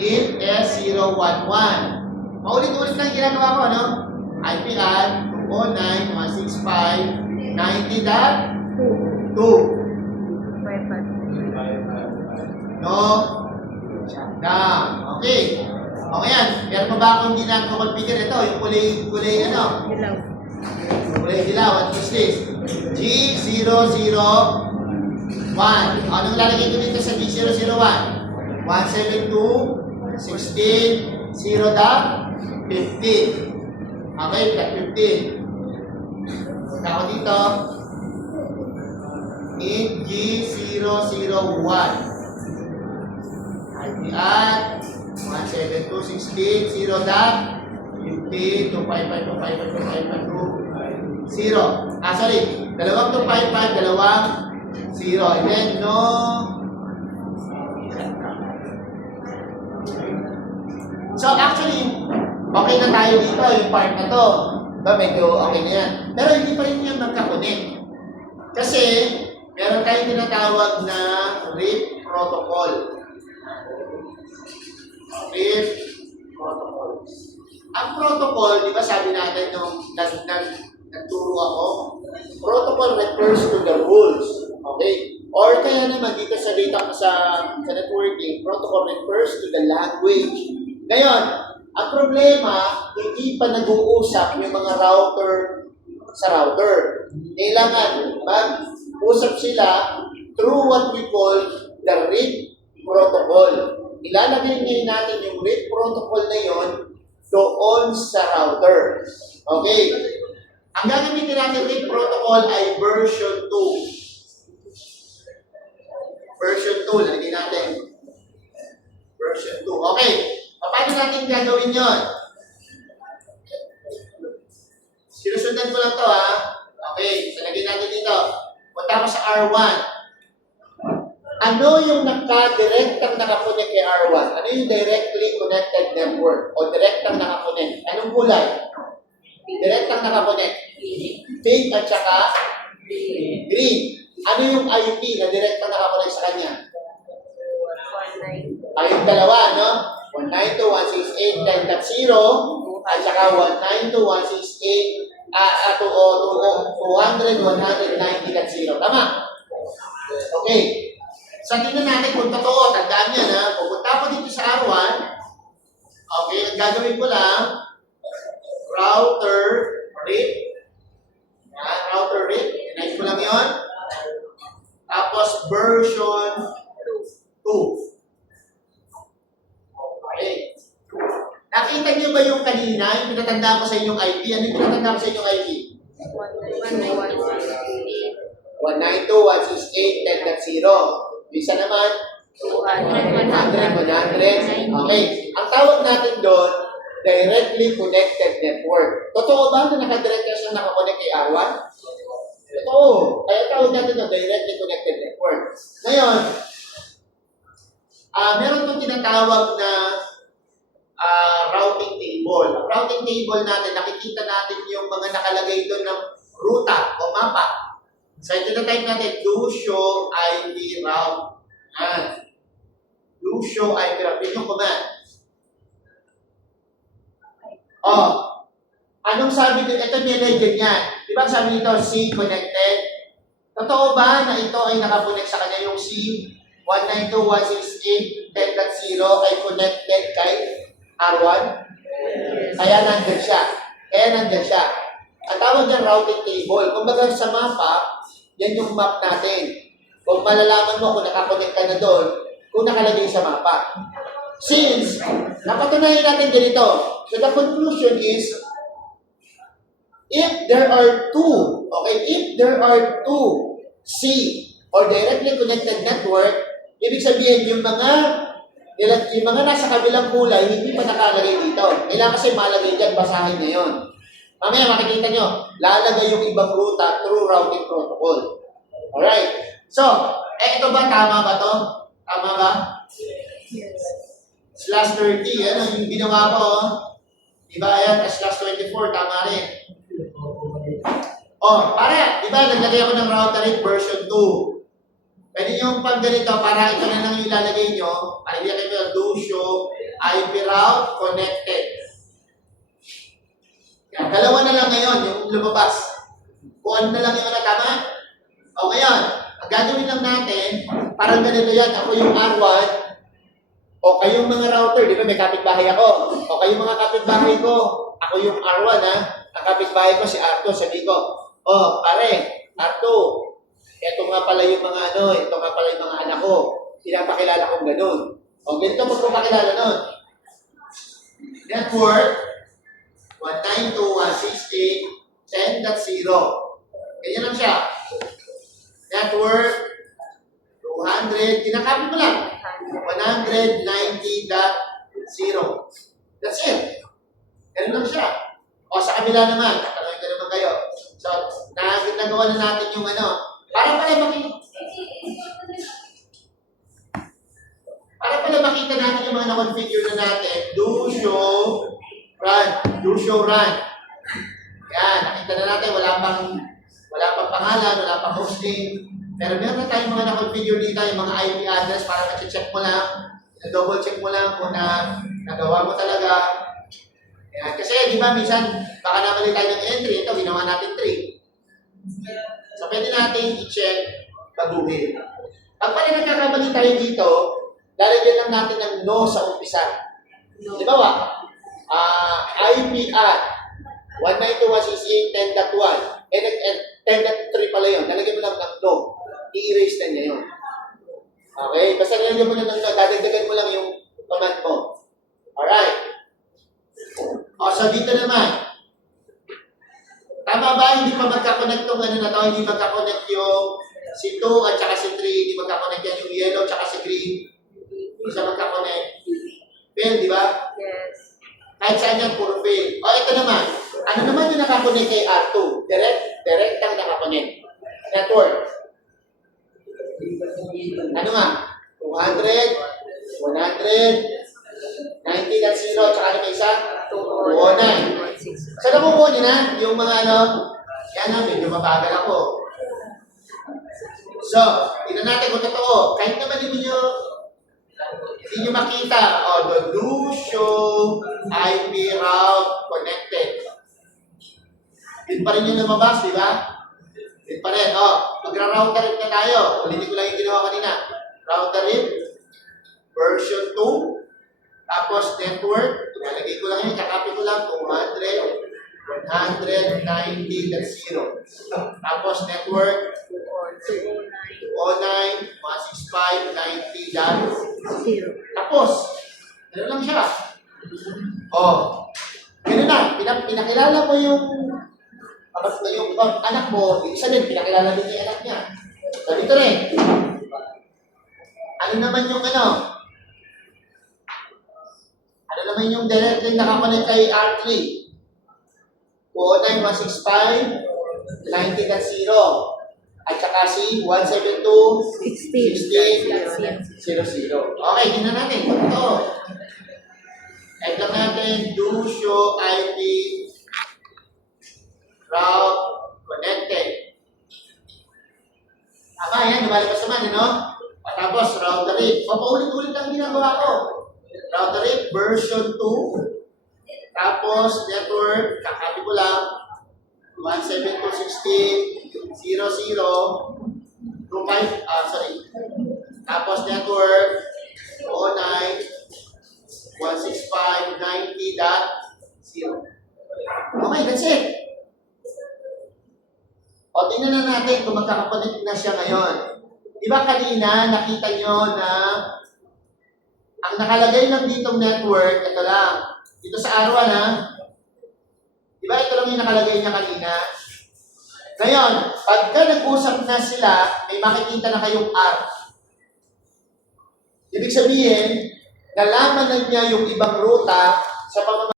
int S011. Maulit-ulit lang ginagawa ko, no? IP add 209.165.90.2. No? Down. Okay. Okay yan. Meron pa ba akong hindi na-configure ito? Yung kulay ano? Kulay dilaw. What is this? G001. Anong lalagay ko dito sa G001? 172, 16, 0 dot, 15. Okay, dot 15. Punta ako dito. In G001. IP at 172.16, 0 dot, 50, 255, 255, 255, 0. Sorry. Dalawang 255, dalawang 0. And then, no. So, actually, okay na tayo dito, yung part na to. Diba, medyo okay na yan. Pero hindi pa rin yan magkakonect. Kasi, meron tayong tinatawag na RIP protocol. RIP protocol. Ang protocol, di ba sabi natin nung nagturo ako, protocol refers to the rules. Okay? Or kaya naman dito sa data sa networking, protocol refers to the language. Ngayon, ang problema, hindi pa nag-uusap yung mga router sa router. Kailangan mag-usap sila through what we call the RIP protocol. Ilalagay ngayon natin yung RIP protocol na yon doon sa router. Okay? Ang gagamitin natin RIP protocol ay version 2. Version 2, lagay natin. Version 2. Okay. Paano natin gagawin yon? Sinusundan ko lang to, ha? Okay. So, lagay natin dito. Punta ko sa R1. Ano yung direktang nakakonect kay R1? Ano yung directly connected network? O direktang nakakonect? Anong kulay? Direktang nakakonect. Pink at saka green. Ano yung IP na direktang nakakonect sa kanya? Ay, yung dalawa, no? 192.168.10.0 at saka 192.168.200.190.0. Tama? Okay. So, tingnan natin kung totoo. Tandaan niya na, pupunta ko dito sa R1. Okay, ang gagawin ko lang, router RIP. Yan, router RIP. Tinayos ko lang yun. Tapos, version 2. Okay. Nakita niyo ba yung kanina, yung pinatandaan ko sa inyong IP? Ano yung pinatandaan ko sa inyong IP? 192.168.10.0. Isa naman, 100. Okay. Ang tawag natin doon, directly connected network. Totoo ba na nakadirect siya nakakonect kay R1? Totoo. Kaya tawag natin doon, directly connected network. Ngayon, meron itong tinatawag na routing table. Ang routing table natin, nakikita natin yung mga nakalagay doon ng ruta o mapa. So, ito na type natin, do show IP route. Do show IP route. Yun yung command. Anong sabi dito? Ito nilegend yan. Di ba sabi nito, C connected? Totoo ba na ito ay nakakonect sa kanya yung C 192.168.10.0 ay connected kay R1? Kaya nandyan siya. Ang tawag ng routing table. Kung baga sa mapa, yan yung map natin. Kung malalaman mo kung nakakonect ka na doon, kung nakalagay sa mapa. Since, napatunayan natin ganito. So the conclusion is, if there are two C or directly connected network, ibig sabihin yung mga nasa kabilang kulay, hindi pa nakalagay dito. Kailangan kasi malagay dyan, basahin nyo yun. Mamaya makikita nyo, lalagay yung ibang ruta through routing protocol. Alright. So, ito ba? Tama ba to? Tama ba? Yes. Slash 30, ano yung ginawa ko? Diba yan? Slash 24, tama rin. Pare, diba naglagay ako ng router version 2. Pwede nyo pag ganito, para ito na lang yung ilalagay nyo, para hindi kayo do show IP route connected. Yan, dalawa na lang ngayon yung lumabas. Kung ano na lang yung tama. O ngayon, ang gagawin lang natin, parang ganito yan, ako yung R1, o kayong mga router, di ba may kapitbahay ako, o kayong mga kapitbahay ko, ako yung R1 ha, ang kapitbahay ko si R2, sabi ko, oh pare, R2, ito nga pala yung mga ito nga pala yung mga anak ko, pinapakilala kong ganun. O ganito magpapakilala nun. Network, 192.168.10.0. Ganyan lang siya. Network, 200, kinakapit mo lang. 190.0. That's it. Ganun lang siya. O sa kabila naman, tanongin ko naman kayo. So, nagawa na natin yung para pala makita natin yung mga na-configure na natin, do show run. Yan, nakita na natin, wala pang pangalan, wala pang hosting. Pero meron na tayong mga na-configure dito, yung mga IP address para ma-check mo lang, double check mo lang kung nagawa mo talaga. Yan. Kasi di ba minsan, baka namali tayo ng entry, ito ginawa natin 3. So pwede natin i-check, baguhin. Pag pala nagkakamali tayo dito, lalagyan lang natin ng no sa umpisa. Di ba ba? IP at 192.168.10.1 10.3 pala yun. Lalagyan mo lang ng no. I-erase na niya yun. Okay? Basta lalagyan mo lang ng no. Dadagdagan mo lang yung command mo. Alright. O, so dito naman. Tama ba? Hindi pa magkakonect itong hindi magkakonect yung si 2 at saka si 3. Hindi magkakonect yan yung yellow at saka si green. Hindi siya magkakonect. Fail, di ba? Yes. Kahit saan yan, puro fail. O, ito naman. Ano naman yung nakakonect kay R2? Direct ang nakakonect. Network. Ano nga? 200, 100, 90.0, tsaka ano may isa? 209. So, nakukuha niyo na yung mga yan medyo mabagal ako. So, tingnan natin kung totoo. Kahit naman hindi nyo makita, the do show IP route connected. Yun pa rin yung lumabas, di ba? Yun pa rin. Magra-router rip na tayo. Ulitin ko lang yung ginawa kanina. Router rip, version 2, tapos network, ilalagay ko lang yun, kakapit ko lang, 200, 190.0. Tapos network, 209.165.90.0. Tapos, gano'n lang siya. Gano'n na, pinakilala mo yung anak mo, isa din, pinakilala din yung anak niya. So, dito rin. Ano naman yung Ano naman yung directly nakakonect kay R3? 209.165.90.0 at saka si 172.16.00. Okay, tingnan natin. Ito. Type lang natin, do show IP route connected. Tama yan, lumalabas naman, Tapos, router rip. Paulit-ulit ang ginagawa ko. Router rip, version 2. Tapos, network, kakapit ko lang. 172.16.00. Tapos, network, 209.165.90.0. Okay, that's it. O, tingnan na natin kung magkakakonect na siya ngayon. Di ba kanina, nakita nyo na ang nakalagay lang ditong network, ito lang. Ito sa R1, Di ba ito lang yung nakalagay niya kanina? Ngayon, pagka nag-usap na sila, may makikita na kayong R. Ibig sabihin, nalaman na niya yung ibang ruta sa pamamagitan